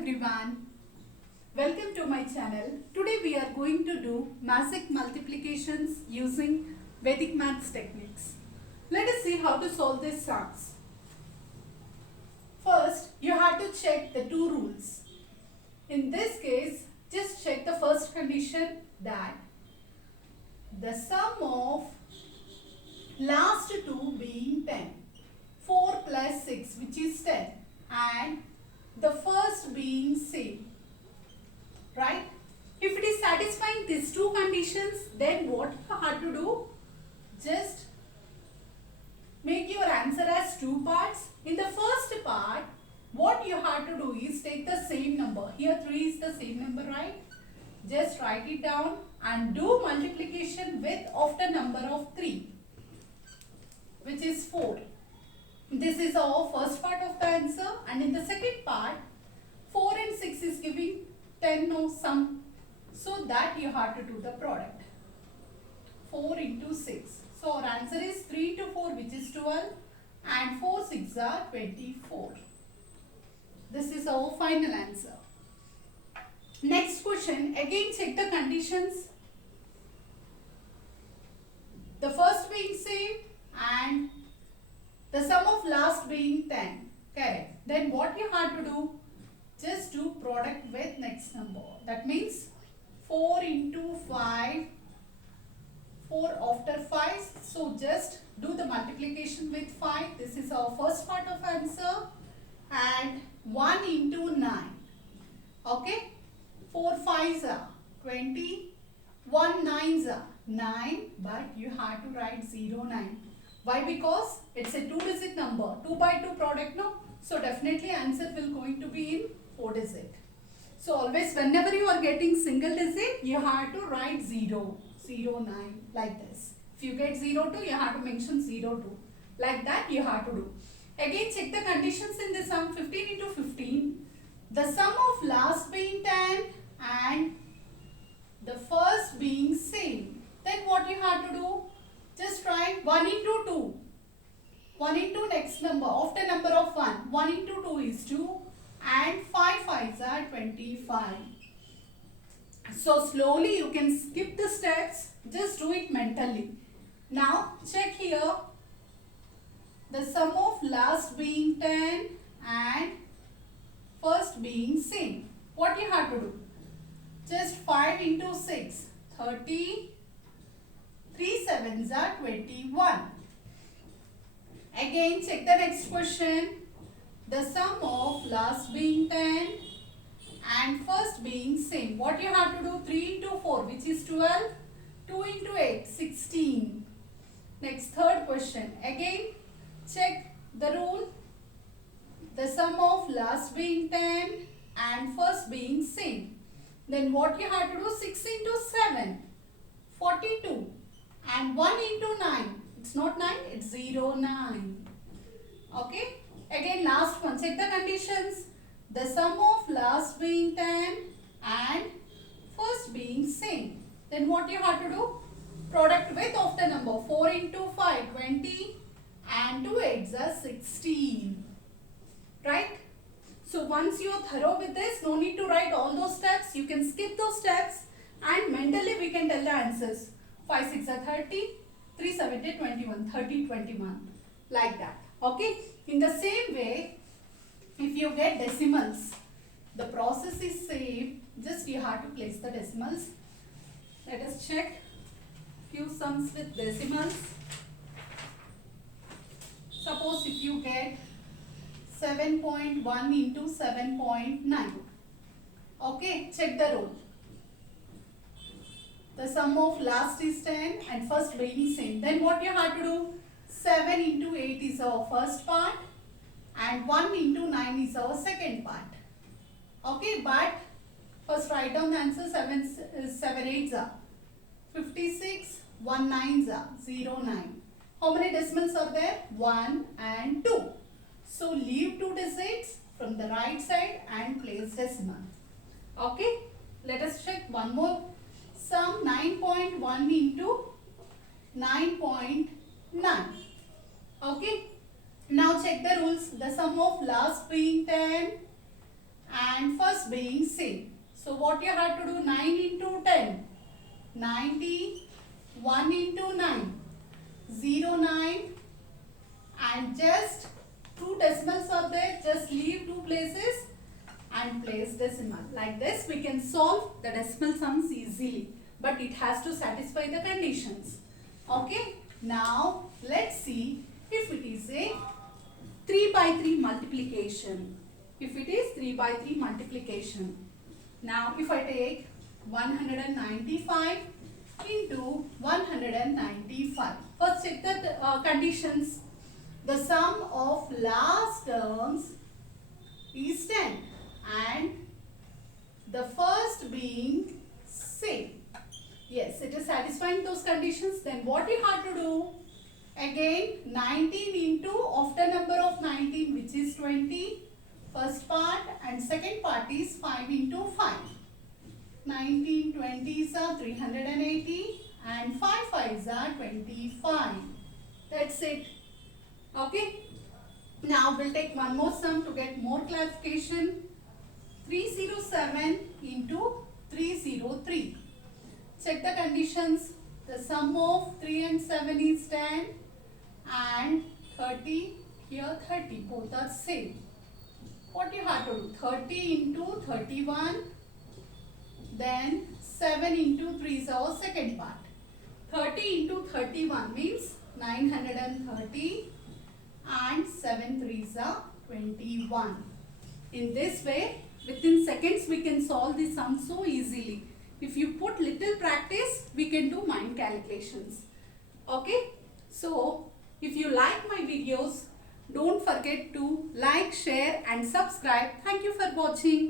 everyone. Welcome to my channel. Today we are going to do magic multiplications using Vedic maths techniques. Let us see how to solve these sums. First, you have to check the two rules. In this case, just check the first condition that the sum of last two being 10, 4 plus 6 which is 10, and the first being same, right? If it is satisfying these two conditions, then what you have to do? Just make your answer as two parts. In the first part, what you have to do is take the same number. Here 3 is the same number, right? Just write it down and do multiplication with of the number of 3, which is 4. This is our first part of the answer, and in the second part 4 and 6 is giving 10 no sum, so that you have to do the product. 4 into 6. So our answer is 3 into 4 which is 12 and 4 6 are 24. This is our final answer. Next question, again check the conditions. The first being same and the sum of last being 10, correct. Then what you have to do? Just do product with next number. That means 4 into 5, 4 after 5. So just do the multiplication with 5. This is our first part of answer. And 1 into 9. Okay. 4 5s are 20. 1 9s are 9. But you have to write 0 9. Why? Because it's a 2-digit number. 2 by 2 product, no? So definitely answer will going to be in 4 digit. So always whenever you are getting single digit, you have to write 0, 0 9 like this. If you get 0 2, you have to mention 0 2. Like that you have to do. Again check the conditions in the sum. 15 into 15. The sum of last being 10 and the first being same. Then what you have to do? Just write 1 into 2. 1 into next number, after number of 1. 1 into 2 is 2 and 5 5s are 25. So slowly you can skip the steps, just do it mentally. Now check here, the sum of last being 10 and first being same. What you have to do? Just 5 into 6, 30. 3 7s are 21. Again check the next question. The sum of last being 10 and first being same. What you have to do? 3 into 4 which is 12. 2 into 8 16. Next third question. Again check the rule. The sum of last being 10 and first being same. Then what you have to do? 6 into 7 42. And 1 into 9, it's not 9, it's 0, 9. Okay. Again last one, check the conditions. The sum of last being 10 and first being same. Then what you have to do? Product with of the number. 4 into 5, 20 and 2 8s are 16. Right? So once you are thorough with this, no need to write all those steps. You can skip those steps and mentally we can tell the answers. 5 6 are 30, 3 7 are 21, 30 21, like that. Okay. In the same way, if you get decimals, the process is same. Just you have to place the decimals. Let us check few sums with decimals. Suppose if you get 7.1 into 7.9. Okay, check the rule. The sum of last is 10 and first being same. Then what you have to do? 7 into 8 is our first part and 1 into 9 is our second part. Okay, but first write down the answer. 7 8s are 56, 1 9s are 0 9. How many decimals are there? 1 and 2. So leave 2 digits from the right side and place decimal. Okay, let us check one more. Sum 9.1 into 9.9. Okay. Now check the rules. The sum of last being 10 and first first being same. So what you have to do? 9 into 10. 90. 1 into 9. 0, 9. And just 2 decimals are there. Just leave 2 places and place decimal. Like this we can solve the decimal sums easily. But it has to satisfy the conditions. Okay. Now let's see if it is a 3 by 3 multiplication. If it is 3 by 3 multiplication. Now if I take 195 into 195. First check the conditions. The sum of last terms is 10 and the first being same. Yes, it is satisfying those conditions. Then what you have to do? Again 19 into after number of 19, which is 20. First part, and second part is 5 into 5. 19 20s are 380 and 5 5s are 25. That's it. Okay. Now we'll take one more sum to get more clarification. 307 into 303. Check the conditions. The sum of 3 and 7 is 10 and 30. Here 30. Both are same. What you have to do? 30 into 31. Then 7 into 3 is our second part. 30 into 31 means 930 and 7 3s are 21. In this way, within seconds we can solve the sum so easily. If you put little practice, we can do mind calculations. Okay? So, if you like my videos, don't forget to like, share and subscribe. Thank you for watching.